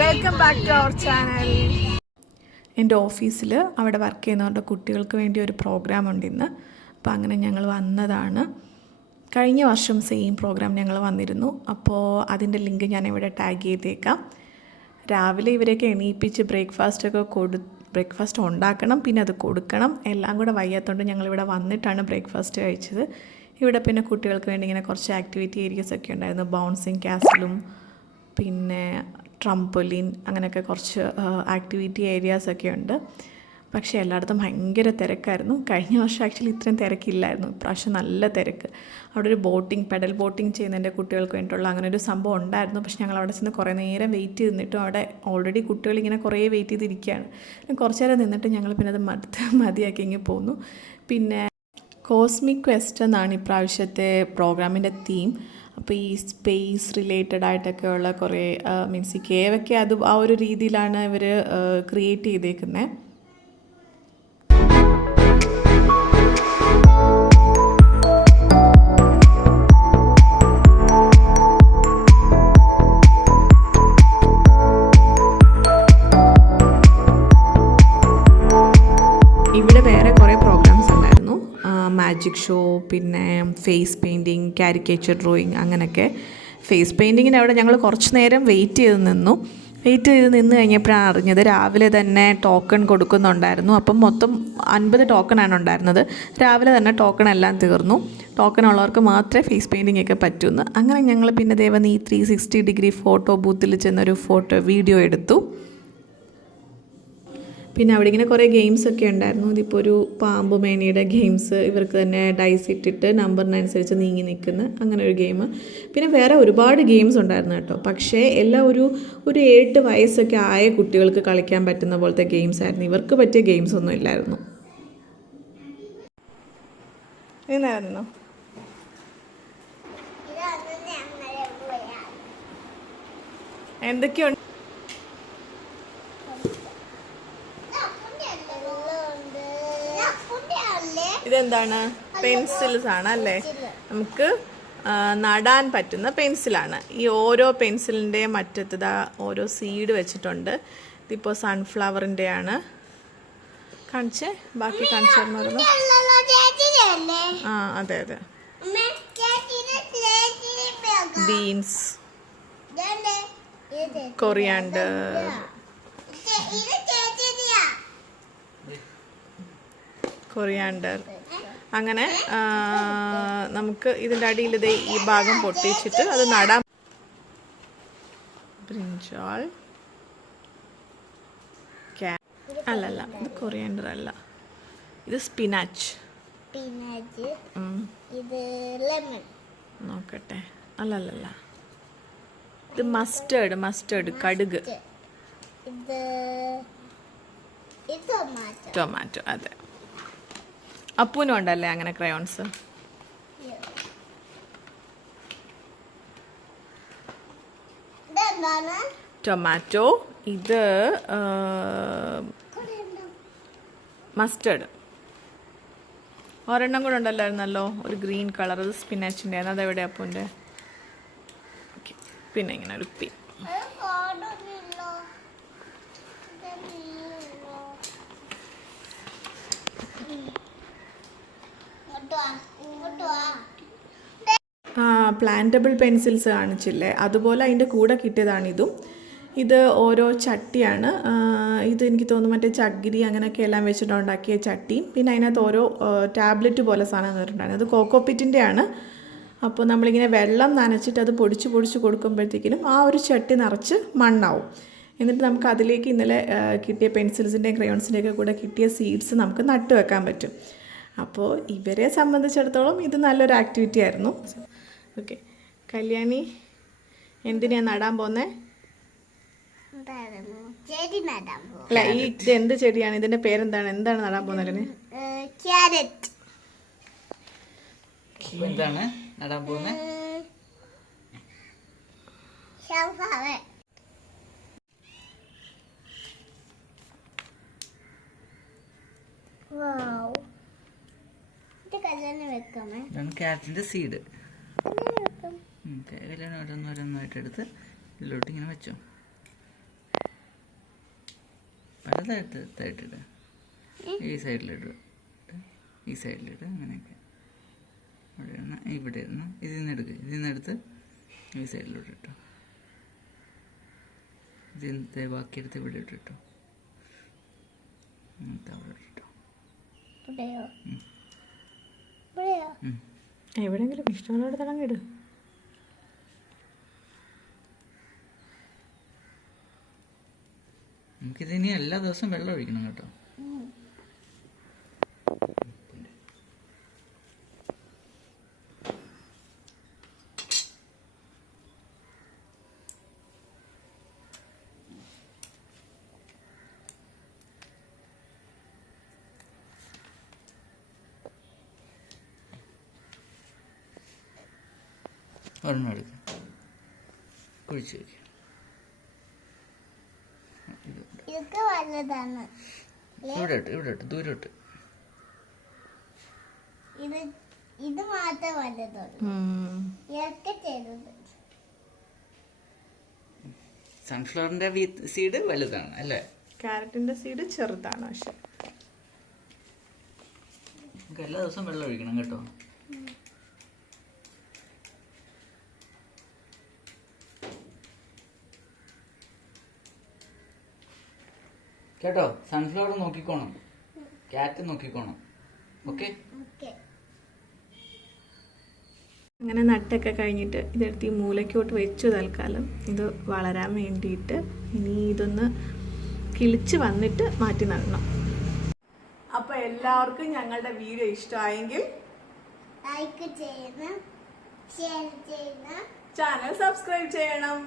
Welcome back to channel എന്റെ ഓഫീസിൽ അവിടെ വർക്ക് ചെയ്യുന്നവരുടെ കുട്ടികൾക്ക് വേണ്ടി ഒരു പ്രോഗ്രാം ഉണ്ട് ഇന്ന് അപ്പോൾ അങ്ങനെ ഞങ്ങൾ വന്നതാണ്. കഴിഞ്ഞ വർഷം സെയിം പ്രോഗ്രാം ഞങ്ങൾ വന്നിരുന്നു. അപ്പോൾ അതിന്റെ ലിങ്ക് ഞാൻ ഇവിടെ ടാഗ് ചെയ്തേക്കാം. രാവിലെ ഇവരെയൊക്കെ എണീപ്പിച്ച് ബ്രേക്ക്ഫാസ്റ്റൊക്കെ കൊടു ബ്രേക്ക്ഫാസ്റ്റ് ഉണ്ടാക്കണം പിന്നെ അത് കൊടുക്കണം. എല്ലാം കൂടെ വയ്യാത്തതുകൊണ്ട് ഞങ്ങളിവിടെ വന്നിട്ടാണ് ബ്രേക്ക്ഫാസ്റ്റ് കഴിച്ചത്. ഇവിടെ പിന്നെ കുട്ടികൾക്ക് വേണ്ടി ഇങ്ങനെ കുറച്ച് ആക്ടിവിറ്റി ഏരിയസ് ഒക്കെ ഉണ്ടായിരുന്നു. ബൗൺസിങ് ക്യാസിലും പിന്നെ ട്രംപൊലിൻ അങ്ങനെയൊക്കെ കുറച്ച് ആക്ടിവിറ്റി ഏരിയാസൊക്കെ ഉണ്ട്. പക്ഷേ എല്ലായിടത്തും ഭയങ്കര തിരക്കായിരുന്നു. കഴിഞ്ഞ വർഷം ആക്ച്വലി ഇത്രയും തിരക്കില്ലായിരുന്നു. ഇപ്രാവശ്യം നല്ല തിരക്ക്. അവിടെ ഒരു ബോട്ടിംഗ് പെഡൽ ബോട്ടിംഗ് ചെയ്യുന്നതിന്റെ കുട്ടികൾക്ക് വേണ്ടിയിട്ടുള്ള അങ്ങനെ ഒരു സംഭവം ഉണ്ടായിരുന്നു. പക്ഷേ ഞങ്ങൾ അവിടെ ചെന്ന് കുറേ നേരം വെയിറ്റ് ചെയ്ത് നിന്നിട്ടും അവിടെ ഓൾറെഡി കുട്ടികൾ ഇങ്ങനെ കുറേ വെയിറ്റ് ചെയ്തിരിക്കുകയാണ് കുറച്ച് നേരം നിന്നിട്ട് ഞങ്ങൾ പിന്നെ അത് മടുത്ത് മതിയാക്കി ഇങ്ങനെ പോന്നു. പിന്നെ കോസ്മിക് ക്വസ്റ്റ് എന്നാണ് ഇപ്രാവശ്യത്തെ പ്രോഗ്രാമിന്റെ തീം അപ്പോൾ ഈ സ്പേസ് റിലേറ്റഡ് ആയിട്ടൊക്കെ ഉള്ള കുറേ മീൻസ് ഈ കേവൊക്കെ അത് ആ ഒരു രീതിയിലാണ് ഇവർ ക്രിയേറ്റ് ചെയ്തേക്കുന്നത് ഇവിടെ മാജിക് ഷോ പിന്നെ ഫേസ് പെയിന്റിങ് കാരിക്കേച്ചർ ഡ്രോയിങ് അങ്ങനെയൊക്കെ. ഫേസ് പെയിന്റിങ്ങിന് അവിടെ ഞങ്ങൾ കുറച്ച് നേരം വെയിറ്റ് ചെയ്ത് നിന്നു. വെയിറ്റ് ചെയ്ത് നിന്ന് കഴിഞ്ഞപ്പോഴാണ് അറിഞ്ഞത് രാവിലെ തന്നെ ടോക്കൺ കൊടുക്കുന്നുണ്ടായിരുന്നു. അപ്പം മൊത്തം അൻപത് ടോക്കണാണ് ഉണ്ടായിരുന്നത്. രാവിലെ തന്നെ ടോക്കൺ എല്ലാം തീർന്നു. ടോക്കൺ ഉള്ളവർക്ക് മാത്രമേ ഫേസ് പെയിന്റിംഗ് ഒക്കെ പറ്റൂന്ന്. അങ്ങനെ ഞങ്ങൾ പിന്നെ ദേവൻ ഈ ത്രീ സിക്സ്റ്റി ഡിഗ്രി ഫോട്ടോ ബൂത്തിൽ ചെന്നൊരു ഫോട്ടോ വീഡിയോ എടുത്തു. പിന്നെ അവിടെ ഇങ്ങനെ കുറേ ഗെയിംസ് ഒക്കെ ഉണ്ടായിരുന്നു. ഇതിപ്പോൾ ഒരു പാമ്പ് ഗെയിംസ് ഇവർക്ക് തന്നെ ഡൈസ് ഇട്ടിട്ട് നമ്പറിനനുസരിച്ച് നീങ്ങി നിൽക്കുന്ന അങ്ങനെ ഒരു ഗെയിം പിന്നെ വേറെ ഒരുപാട് ഗെയിംസ് ഉണ്ടായിരുന്നു കേട്ടോ. പക്ഷേ എല്ലാം ഒരു ഒരു എട്ട് വയസ്സൊക്കെ ആയ കുട്ടികൾക്ക് കളിക്കാൻ പറ്റുന്ന പോലത്തെ ഗെയിംസ് ആയിരുന്നു. ഇവർക്ക് പറ്റിയ ഗെയിംസ് ഒന്നും ഇല്ലായിരുന്നു. എന്തൊക്കെയുണ്ട്? ഇതെന്താണ്? പെൻസിൽസ് ആണ് അല്ലേ? നമുക്ക് നടാൻ പറ്റുന്ന പെൻസിലാണ്. ഈ ഓരോ പെൻസിലിന്റെ മറ്റത്ത് ദാ ഓരോ സീഡ് വെച്ചിട്ടുണ്ട്. ഇതിപ്പോൾ സൺഫ്ലവറിന്റെ ആണ് കാണിച്ചേ? ബാക്കി കാണിച്ചു ആ അതെ അതെ. ബീൻസ്. കൊറിയാണ്ടർ. കൊറിയാണ്ടർ. അങ്ങനെ നമുക്ക് ഇതിന്റെ അടിയിൽ ഇത് ഈ ഭാഗം പൊട്ടിച്ചിട്ട് അത് നടാം. ബ്രിഞ്ചോൾ. ക്യാ- അല്ലല്ല ഇത് കൊറിയാണ്ടർ അല്ല. ഇത് സ്പിനാച്ച്. സ്പിനാച്ച്. ഇത് ലെമൺ. നോക്കട്ടെ. അല്ലല്ലല്ല. ഇത് മസ്റ്റേർഡ് മസ്റ്റേർഡ് കടുക്. ടൊമാറ്റോ അതെ. അപ്പൂനും ഉണ്ടല്ലേ അങ്ങനെ ക്രയോൺസ് ടൊമാറ്റോ ഇത് മസ്റ്റേഡ് ഒരെണ്ണം കൂടെ ഉണ്ടല്ലായിരുന്നല്ലോ? ഒരു ഗ്രീൻ കളർ അത് സ്പിനാച്ചിന്റെ ആണ് അതെവിടെ അപ്പൂന്റെ ഓക്കെ പിന്നെ ഇങ്ങനെ ഒരു പി പ്ലാന്റബിൾ പെൻസിൽസ് കാണിച്ചില്ലേ? അതുപോലെ അതിന്റെ കൂടെ കിട്ടിയതാണിതും ഇത്. ഓരോ ചട്ടിയാണ്. ഇത് എനിക്ക് തോന്നുന്നു മറ്റേ ചകിരി അങ്ങനെയൊക്കെ എല്ലാം വെച്ചിട്ട് ഉണ്ടാക്കിയ ചട്ടിയും. പിന്നെ അതിനകത്ത് ഓരോ ടാബ്ലറ്റ് പോലെ സാധനം തന്നിട്ടുണ്ടായിരുന്നു അത് കോക്കോപ്പിറ്റിന്റെ ആണ്. അപ്പോൾ നമ്മളിങ്ങനെ വെള്ളം നനച്ചിട്ട് അത് പൊടിച്ച് പൊടിച്ച് കൊടുക്കുമ്പോഴത്തേക്കിനും ആ ഒരു ചട്ടി നിറച്ച് മണ്ണാവും. എന്നിട്ട് നമുക്ക് അതിലേക്ക് ഇന്നലെ കിട്ടിയ പെൻസിൽസിന്റെയും ക്രയോൺസിന്റെയൊക്കെ കൂടെ കിട്ടിയ സീഡ്സ് നമുക്ക് നട്ട് വെക്കാൻ പറ്റും. അപ്പോൾ ഇവരെ സംബന്ധിച്ചിടത്തോളം ഇത് നല്ലൊരു ആക്ടിവിറ്റി ആയിരുന്നു. ഓക്കെ കല്യാണി എന്തിനാ നടാൻ പോന്നേ? അല്ല ഈ ഇത് എന്ത് ചെടിയാണ്? ഇതിന്റെ പേരെന്താണ്? എന്താണ് നടാൻ പോകുന്നത് ക്യാരറ്റ്. എന്താണ് നടാൻ പോകുന്നത് ഇതാണ് ക്യാരറ്റിന്റെ സീഡ്. ഓരോന്നോരോന്നായിട്ട് എടുത്ത് ഇതിലോട്ട് ഇങ്ങനെ വെച്ചോ. പലതായിട്ട് ഇതായിട്ടിട്. ഈ സൈഡിലിടുക ഈ സൈഡിലിടുക അങ്ങനെയൊക്കെ. അവിടെ ഇരുന്ന് ഇവിടെ ഇരുന്ന് ഇതിൽ നിന്ന് എടുക്കുക ഇതിൽ നിന്ന് എടുത്ത് ഈ സൈഡിലോട്ട് ഇട്ടോ. ഇതിന്റെ ബാക്കിയെടുത്ത് ഇവിടെ ഇട്ടിട്ടോ അവിടെ ഇട്ടോ. എവിടെയെങ്കിലും ഇഷ്ടമുള്ളവിടെ തുടങ്ങിയിട് നമുക്കിതിനി എല്ലാ ദിവസവും വെള്ളം ഒഴിക്കണം കേട്ടോ. ഒരെണ്ണം എടുക്കുക കുഴിച്ച് വയ്ക്കുക ഇവിടെ ഇട്ട് ഇവിടെ ഇട്ട് ദൂരം ഇട്ട്. ഇത് ഇത് മാത്രം സൺഫ്ലവറിന്റെ സീഡ് വലുതാണ് അല്ലേ? കാരറ്റിന്റെ സീഡ് ചെറുതാണ് പക്ഷെ. എല്ലാ ദിവസവും വെള്ളം ഒഴിക്കണം കേട്ടോ. കേട്ടോ? സൺഫ്ലവർ നോക്കിക്കോണം. ക്യാറ്റ് നോക്കിക്കോണം. ഓക്കെ? അങ്ങനെ നട്ടൊക്കെ കഴിഞ്ഞിട്ട് ഇതെടുത്ത് ഈ മൂലയ്ക്കോട്ട് വെച്ചു തൽക്കാലം. ഇത് വളരാൻ വേണ്ടിയിട്ട് ഇനി ഇതൊന്ന് കിളിച്ച് വന്നിട്ട് മാറ്റി നടണം. അപ്പൊ എല്ലാവർക്കും ഞങ്ങളുടെ വീഡിയോ ഇഷ്ടമായെങ്കിൽ ലൈക്ക് ചെയ്യണം ഷെയർ ചെയ്യണം. ചാനൽ സബ്സ്ക്രൈബ് ചെയ്യണം.